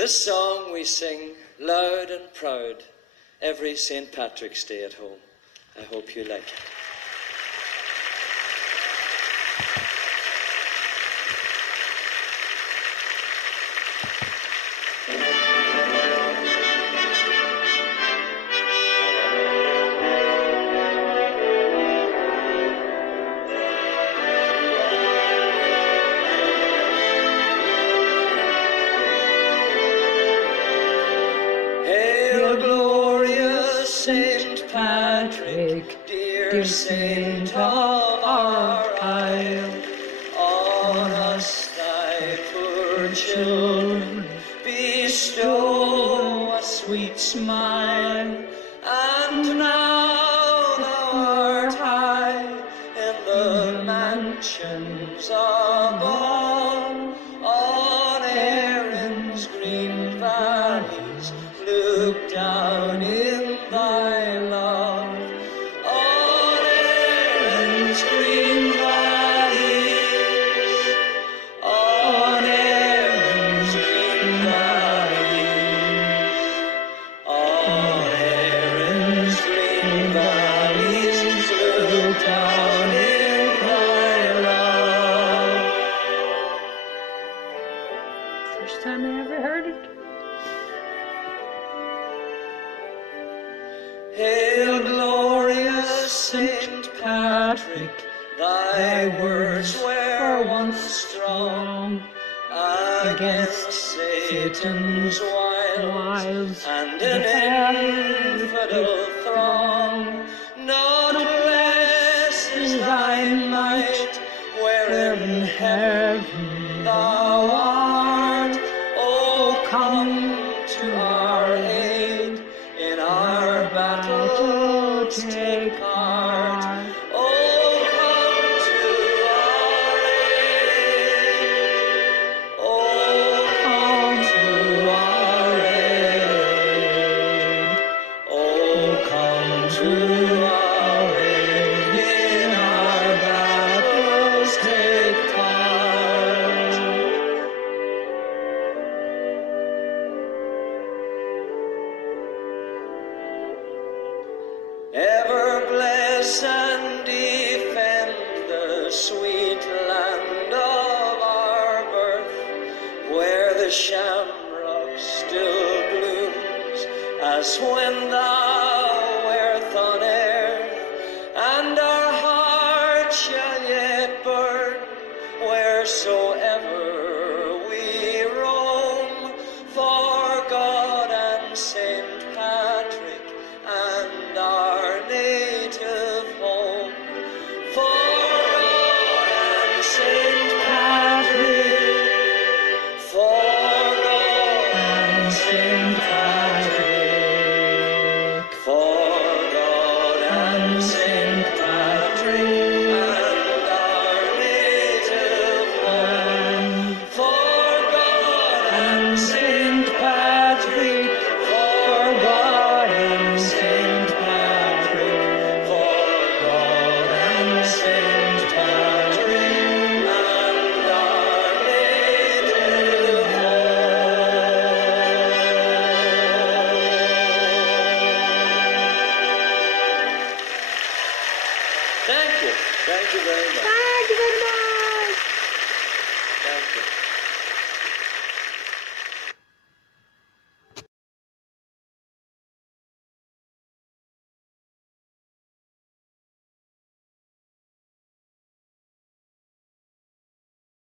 This song we sing loud and proud every St. Patrick's Day at home. I hope you like it. Saint Patrick, dear saint of our isle, on us thy poor children bestow a sweet smile, and now thou art high in the mansions above, on Erin's green valleys, look down in thy love, on Erin's green valleys, on Erin's green valleys, on Erin's green valleys, look down in thy love. First time I ever heard it. Hail, glorious Saint Patrick, thy words were once strong against Satan's wiles and an infidel throng. Not less is thy might, where in heaven thou art. O come to our aid, in our battle take part. Oh, come to our aid. Oh, come to our aid. Oh, come to our aid. In our battles take part. Ever bless and defend the sweet land of our birth, where the shamrock still blooms as when thou wert on earth, and our hearts shall yet burn wheresoever we roam, for God and Saint Patrick and our native home. For God and Saint Patrick, for God and Saint Patrick, for God and Saint Patrick and our native home. For God and Saint Patrick, for God and Saint Patrick, for God and Saint Patrick and our native home. Thank you. Thank you very much. Thank you very much.